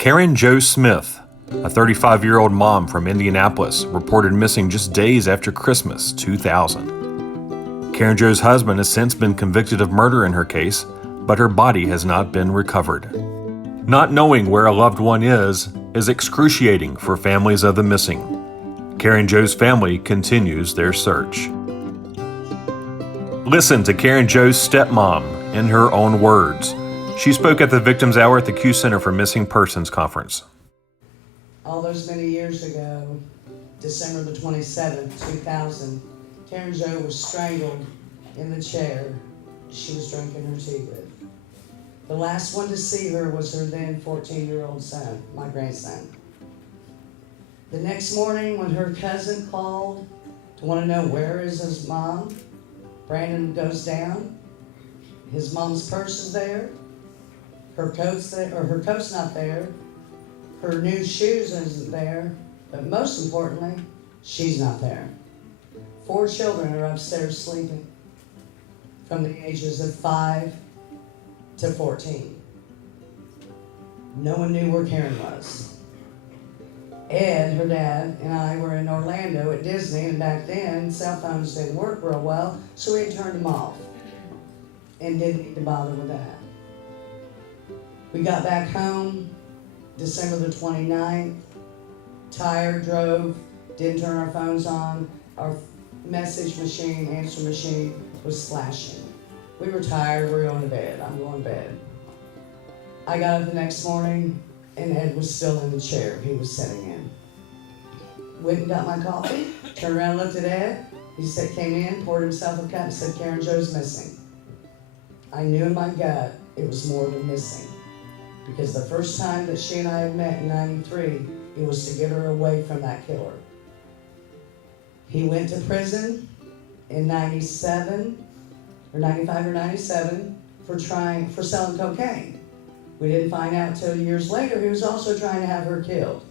Karen Jo Smith, a 35-year-old mom from Indianapolis, reported missing just days after Christmas 2000. Karen Jo's husband has since been convicted of murder in her case, but her body has not been recovered. Not knowing where a loved one is excruciating for families of the missing. Karen Jo's family continues their search. Listen to Karen Jo's stepmom in her own words. She spoke at the Victims Hour at the Q Center for Missing Persons Conference. All those many years ago, December the 27th, 2000, Karen Jo was strangled in the chair she was drinking her tea with. The last one to see her was her then 14-year-old son, my grandson. The next morning when her cousin called to want to know where is his mom, Brandon goes down. His mom's purse is there. Her coat's there, or her coat's not there. Her new shoes isn't there. But most importantly, she's not there. 4 children are upstairs sleeping from the ages of 5 to 14. No one knew where Karen was. Ed, her dad, and I were in Orlando at Disney, and back then cell phones didn't work real well, so we had turned them off and didn't need to bother with that. We got back home December the 29th, tired, drove, didn't turn our phones on. Our message machine, answer machine was flashing. We were tired, we were going to bed. I'm going to bed. I got up the next morning and Ed was still in the chair he was sitting in. Went and got my coffee, turned around and looked at Ed. He said, came in, poured himself a cup and said, Karen Jo's missing. I knew in my gut it was more than missing. Because the first time that she and I had met in 93, it was to get her away from that killer. He went to prison in 97, or 95 or 97, for selling cocaine. We didn't find out till years later he was also trying to have her killed.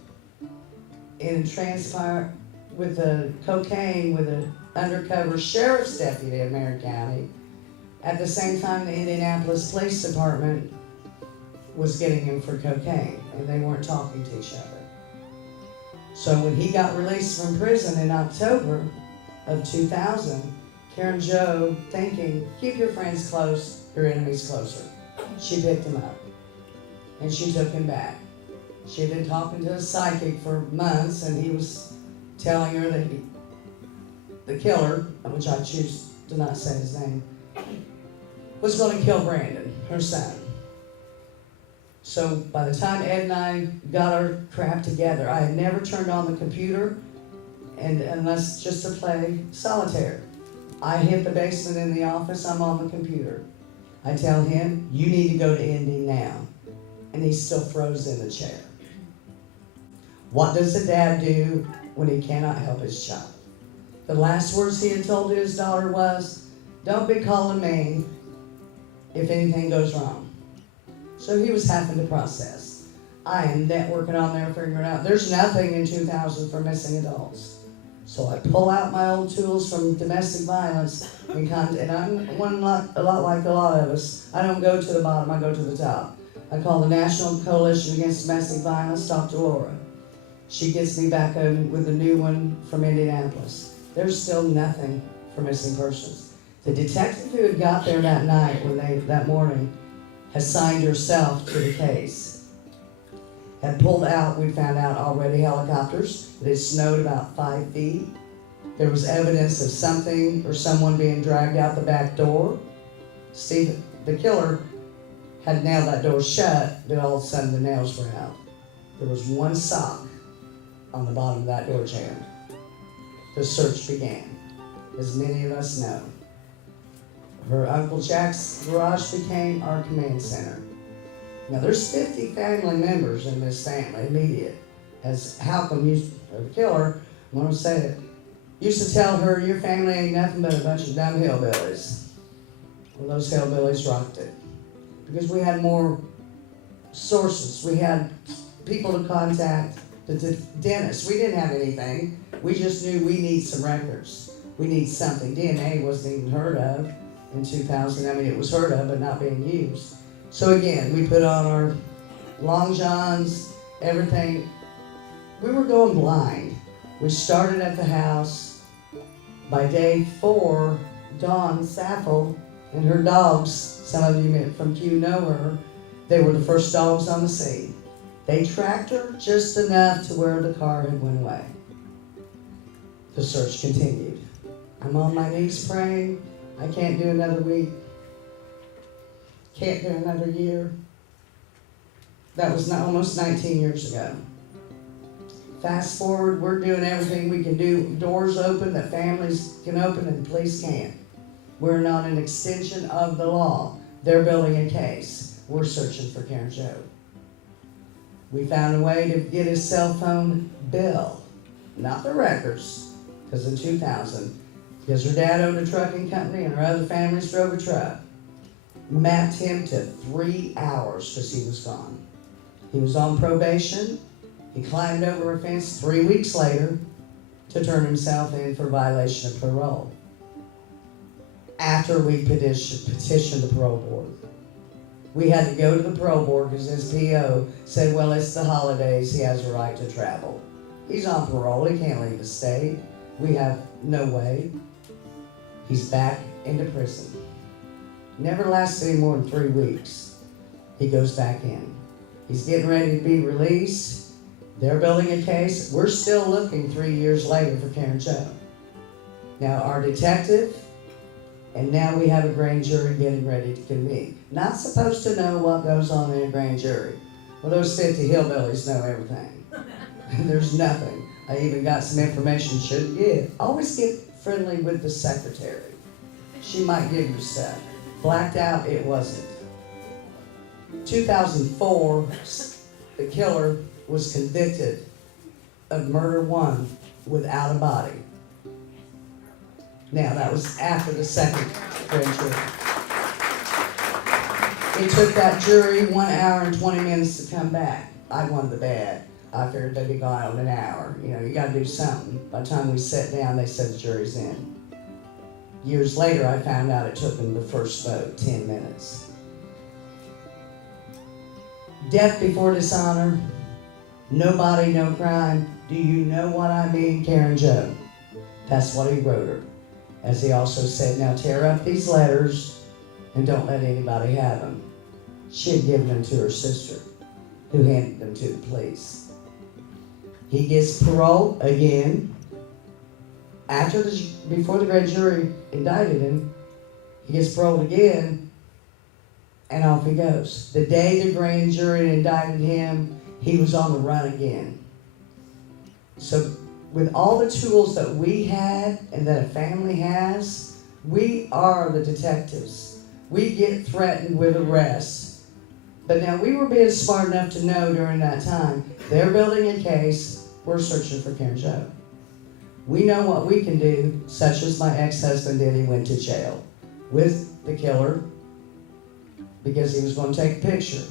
And transpired with the cocaine with an undercover sheriff's deputy in Marion County. At the same time, the Indianapolis Police Department was getting him for cocaine, and they weren't talking to each other. So when he got released from prison in October of 2000, Karen Jo, thinking, keep your friends close, your enemies closer, she picked him up, and she took him back. She had been talking to a psychic for months, and he was telling her that the killer, which I choose to not say his name, was going to kill Brandon, her son. So by the time Ed and I got our crap together, I had never turned on the computer unless just to play solitaire. I hit the basement in the office, I'm on the computer. I tell him, you need to go to Indy now. And he's still frozen in the chair. What does a dad do when he cannot help his child? The last words he had told his daughter was, don't be calling me if anything goes wrong. So he was having to process. I am networking on there, figuring out there's nothing in 2000 for missing adults. So I pull out my old tools from domestic violence and I'm one a lot like a lot of us. I don't go to the bottom, I go to the top. I call the National Coalition Against Domestic Violence, Dr. Laura. She gets me back with a new one from Indianapolis. There's still nothing for missing persons. The detective who had got there that night, that morning, has signed herself to the case. Had pulled out, we found out already, helicopters. It had snowed about 5 feet. There was evidence of something or someone being dragged out the back door. Steve, the killer, had nailed that door shut, but all of a sudden the nails were out. There was one sock on the bottom of that door jamb. The search began, as many of us know. Her Uncle Jack's garage became our command center. Now there's 50 family members in this family, immediate. As Halcom, the killer, I'm gonna say it, used to tell her, your family ain't nothing but a bunch of dumb hillbillies. Well, those hillbillies rocked it. Because we had more sources. We had people to contact, the dentist. We didn't have anything. We just knew we need some records. We need something. DNA wasn't even heard of in 2000. I mean, it was heard of, but not being used. So again, we put on our long johns everything. We were going blind. We started at the house. By day 4, Dawn Saffel and her dogs, some of you from Q know her, they were the first dogs on the scene. They tracked her just enough to where the car had went away. The search continued. I'm on my knees praying. I can't do another week. Can't do another year. That was almost 19 years ago. Fast forward, we're doing everything we can do. Doors open that families can open and police can't. We're not an extension of the law. They're building a case. We're searching for Karen Joe. We found a way to get his cell phone bill, not the records, because in 2000, because her dad owned a trucking company and her other families drove a truck. Mapped him to 3 hours because he was gone. He was on probation. He climbed over a fence 3 weeks later to turn himself in for violation of parole. After we petitioned the parole board. We had to go to the parole board because his PO said, well, it's the holidays, he has a right to travel. He's on parole, he can't leave the state. We have no way. He's back into prison. Never lasted any more than 3 weeks. He goes back in. He's getting ready to be released. They're building a case. We're still looking 3 years later for Karen Joe. Now our detective, and now we have a grand jury getting ready to convene. Not supposed to know what goes on in a grand jury. Well, those 50 hillbillies know everything. There's nothing. I even got some information shouldn't give. Always get friendly with the secretary. She might give you stuff. Blacked out, it wasn't. 2004, the killer was convicted of murder 1 without a body. Now, that was after the second grand jury. It took that jury 1 hour and 20 minutes to come back. I won the bet. I figured they'd be gone in an hour. You know, you gotta do something. By the time we sat down, they said the jury's in. Years later, I found out it took them the first vote, 10 minutes. Death before dishonor, no body, no crime. Do you know what I mean, Karen Joe? That's what he wrote her. As he also said, now tear up these letters and don't let anybody have them. She had given them to her sister, who handed them to the police. He gets parole again. Before the grand jury indicted him, he gets paroled again, and off he goes. The day the grand jury indicted him, he was on the run again. So with all the tools that we had and that a family has, we are the detectives. We get threatened with arrest. But now we were being smart enough to know during that time, they're building a case, we're searching for Karen Joe. We know what we can do, such as my ex-husband did. He went to jail with the killer because he was going to take a picture.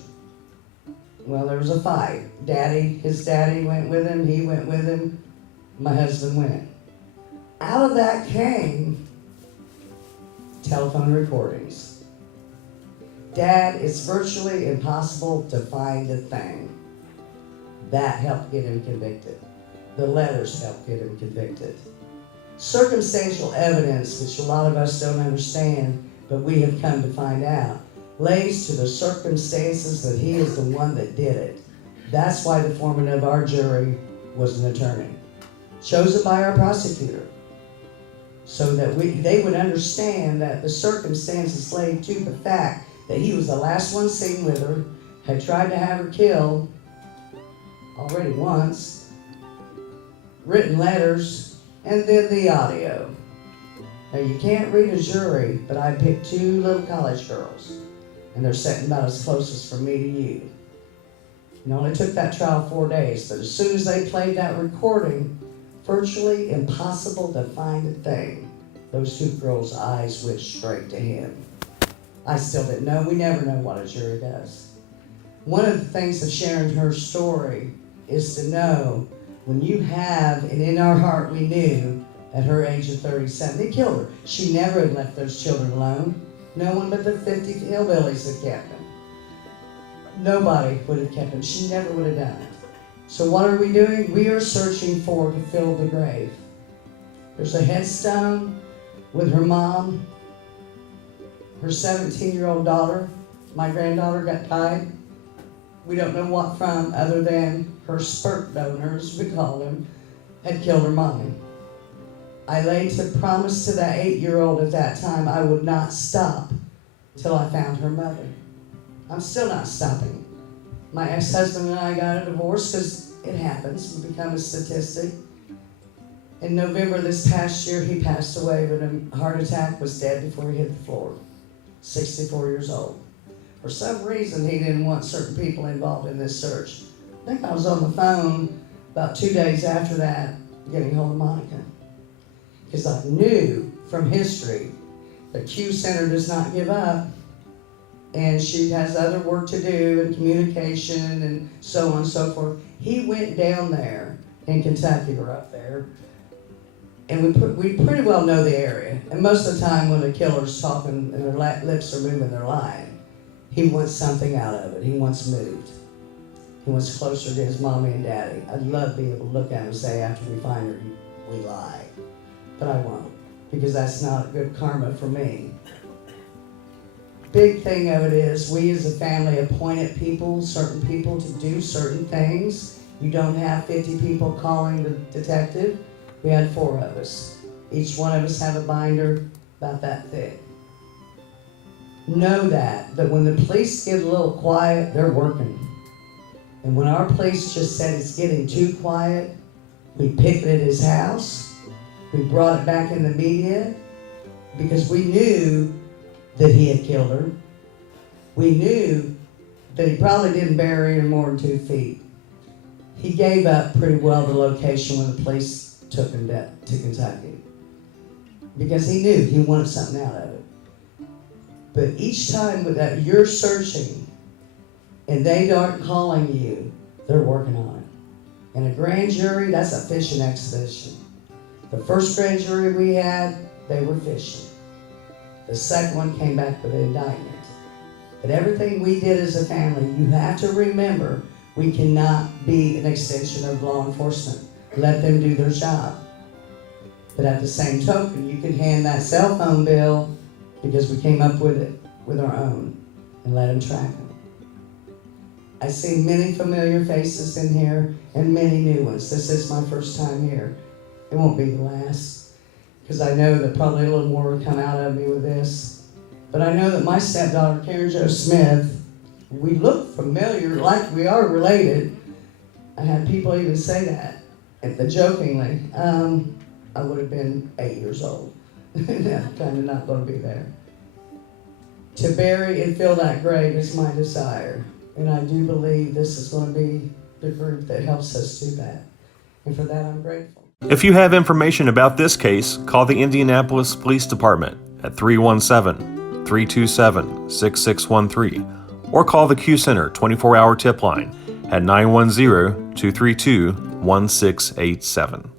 Well, there was a fight. His daddy went with him, he went with him, my husband went. Out of that came telephone recordings. Dad, it's virtually impossible to find a thing. That helped get him convicted. The letters helped get him convicted. Circumstantial evidence, which a lot of us don't understand, but we have come to find out, lays to the circumstances that he is the one that did it. That's why the foreman of our jury was an attorney, chosen by our prosecutor, so that they would understand that the circumstances laid to the fact that he was the last one seen with her, had tried to have her killed already once, written letters, and then the audio. Now you can't read a jury, but I picked 2 little college girls, and they're sitting about as close as for me to you. It only took that trial 4 days, but as soon as they played that recording, virtually impossible to find a thing. Those 2 girls' eyes went straight to him. I still didn't know. We never know what a jury does. One of the things of sharing her story is to know when you have, and in our heart we knew, at her age of 37, they killed her. She never had left those children alone. No one but the 50 hillbillies had kept them. Nobody would have kept them. She never would have done it. So what are we doing? We are searching to fill the grave. There's a headstone with her mom, her 17-year-old daughter. My granddaughter got died. We don't know what from, other than her sperm donors, we call them, had killed her mommy. I laid to promise to that 8-year-old at that time I would not stop till I found her mother. I'm still not stopping. My ex-husband and I got a divorce because it happens. We become a statistic. In November this past year, he passed away with a heart attack, was dead before he hit the floor. 64 years old. For some reason, he didn't want certain people involved in this search. I think I was on the phone about 2 days after that, getting hold of Monica. Because I knew from history that Q Center does not give up, and she has other work to do and communication and so on and so forth. He went down there in Kentucky or up there, and we pretty well know the area. And most of the time when the killer's talking and their lips are moving, they're lying. He wants something out of it. He wants moved. He wants closer to his mommy and daddy. I'd love to be able to look at him and say, after we find her, we lie. But I won't, because that's not good karma for me. Big thing of it is, we as a family appointed people, certain people, to do certain things. You don't have 50 people calling the detective. We had 4 of us. Each one of us have a binder about that thick. Know that when the police get a little quiet, they're working. And when our police just said it's getting too quiet, we picketed his house. We brought it back in the media because we knew that he had killed her. We knew that he probably didn't bury her more than 2 feet. He gave up pretty well the location when the police took him to Kentucky, because he knew he wanted something out of it. But each time that you're searching and they aren't calling you, they're working on it. And a grand jury, that's a fishing expedition. The first grand jury we had, they were fishing. The second one came back with an indictment. But everything we did as a family, you have to remember, we cannot be an extension of law enforcement. Let them do their job. But at the same token, you can hand that cell phone bill, because we came up with it with our own, and let them track them. I see many familiar faces in here and many new ones. This is my first time here. It won't be the last, because I know that probably a little more will come out of me with this. But I know that my stepdaughter, Karen Jo Smith, we look familiar, like we are related. I had people even say that, jokingly. I would have been 8 years old. I'm kind of not going to be there. To bury and fill that grave is my desire. And I do believe this is going to be the group that helps us do that. And for that, I'm grateful. If you have information about this case, call the Indianapolis Police Department at 317-327-6613 or call the Q Center 24-hour tip line at 910-232-1687.